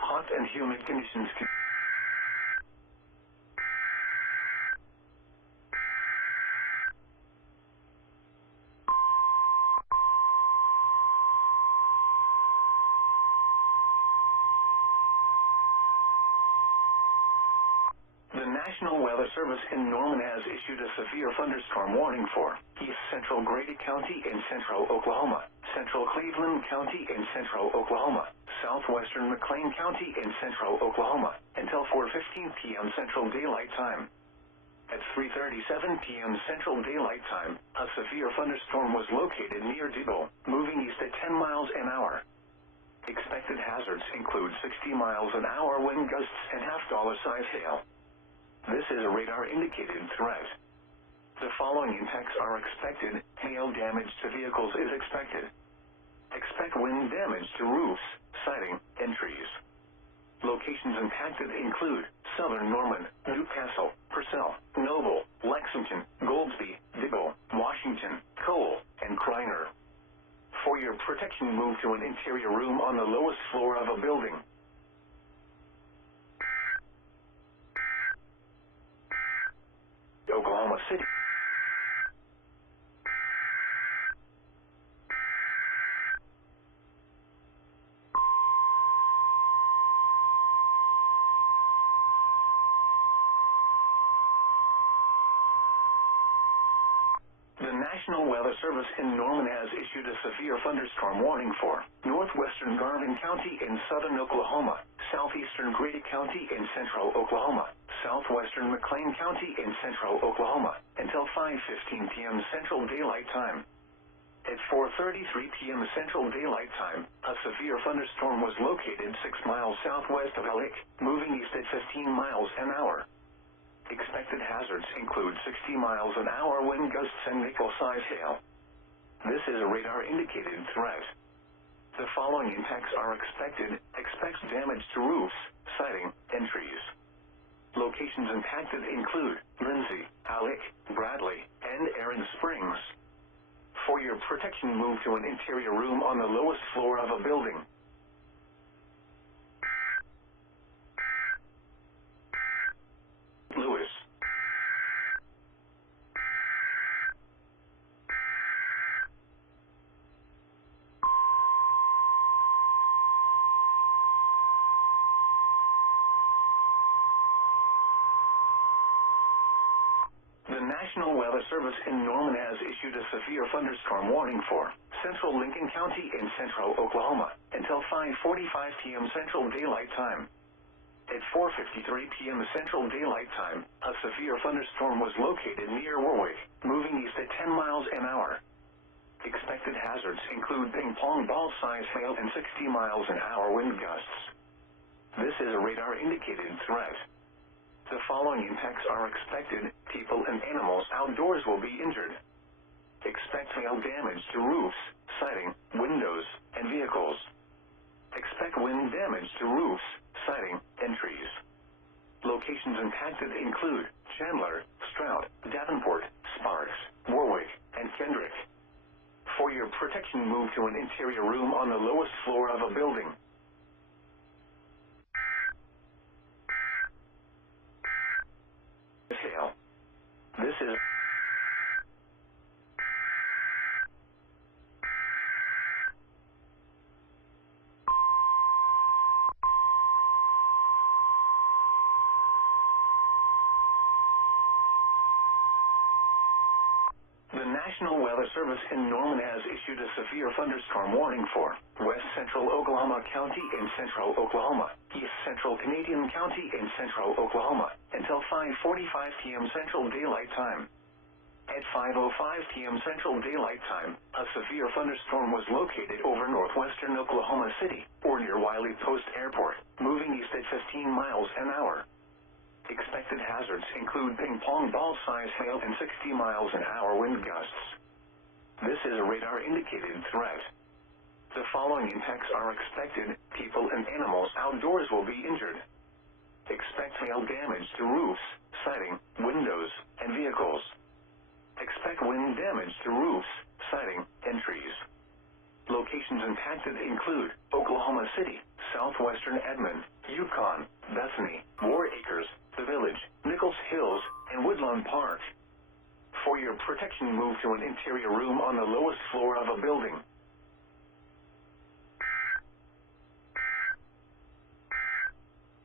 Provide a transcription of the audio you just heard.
Hot and humid conditions. The National Weather Service in Norman has issued a severe thunderstorm warning for East Central Grady County in central Oklahoma, Central Cleveland County in central Oklahoma, Southwestern McLean County in central Oklahoma, until 4:15 p.m. Central Daylight Time. At 3:37 p.m. Central Daylight Time, a severe thunderstorm was located near Debo, moving east at 10 miles an hour. Expected hazards include 60 miles an hour wind gusts and half-dollar-size hail. This is a radar-indicated threat. The following impacts are expected. Hail damage to vehicles is expected. Expect wind damage to roofs, siding, and trees. Locations impacted include Southern Norman, Newcastle, Purcell, Noble, Lexington, Goldsby, Dibble, Washington, Cole, and Kreiner. For your protection, move to an interior room on the lowest floor of a building. Oklahoma City. The National Weather Service in Norman has issued a severe thunderstorm warning for northwestern Garvin County in southern Oklahoma, southeastern Grady County in central Oklahoma, southwestern McLean County in central Oklahoma, until 5:15 p.m. Central Daylight Time. At 4:33 p.m. Central Daylight Time, a severe thunderstorm was located 6 miles southwest of Alec, moving east at 15 miles an hour. Expected hazards include 60 miles an hour wind gusts and nickel-size hail. This is a radar-indicated threat. The following impacts are expected. Expect damage to roofs, siding, and trees. Locations impacted include Lindsay, Alec, Bradley, and Aaron Springs. For your protection, move to an interior room on the lowest floor of a building. Lewis. The National Weather Service in Norman has issued a severe thunderstorm warning for central Lincoln County in central Oklahoma until 5:45 p.m. Central Daylight Time. At 4:53 p.m. Central Daylight Time, a severe thunderstorm was located near Warwick, moving east at 10 miles an hour. Expected hazards include ping-pong ball-size hail and 60 miles an hour wind gusts. This is a radar-indicated threat. The following impacts are expected. People and animals outdoors will be injured. Expect hail damage to roofs, siding, windows, and vehicles. Expect wind damage to roofs, siding, and trees. Locations impacted include Chandler, Stroud, Davenport, Sparks, Warwick, and Kendrick. For your protection, move to an interior room on the lowest floor of a building. Hail. This is the National Weather Service in Norman has issued a severe thunderstorm warning for west central Oklahoma County in central Oklahoma, east central Canadian County in central Oklahoma, until 5:45 p.m. Central Daylight Time. At 5:05 p.m. Central Daylight Time, a severe thunderstorm was located over northwestern Oklahoma City, or near Wiley Post Airport, moving east at 15 miles an hour. Expected hazards include ping-pong ball-size hail and 60 miles an hour wind gusts. This is a radar-indicated threat. The following impacts are expected. People and animals outdoors will be injured. Expect hail damage to roofs, siding, windows, and vehicles. Expect wind damage to roofs, siding, and trees. Locations impacted include Oklahoma City, southwestern Edmond, Yukon, Bethany, War Acres, The Village, Nichols Hills, and Woodlawn Park. For your protection, move to an interior room on the lowest floor of a building.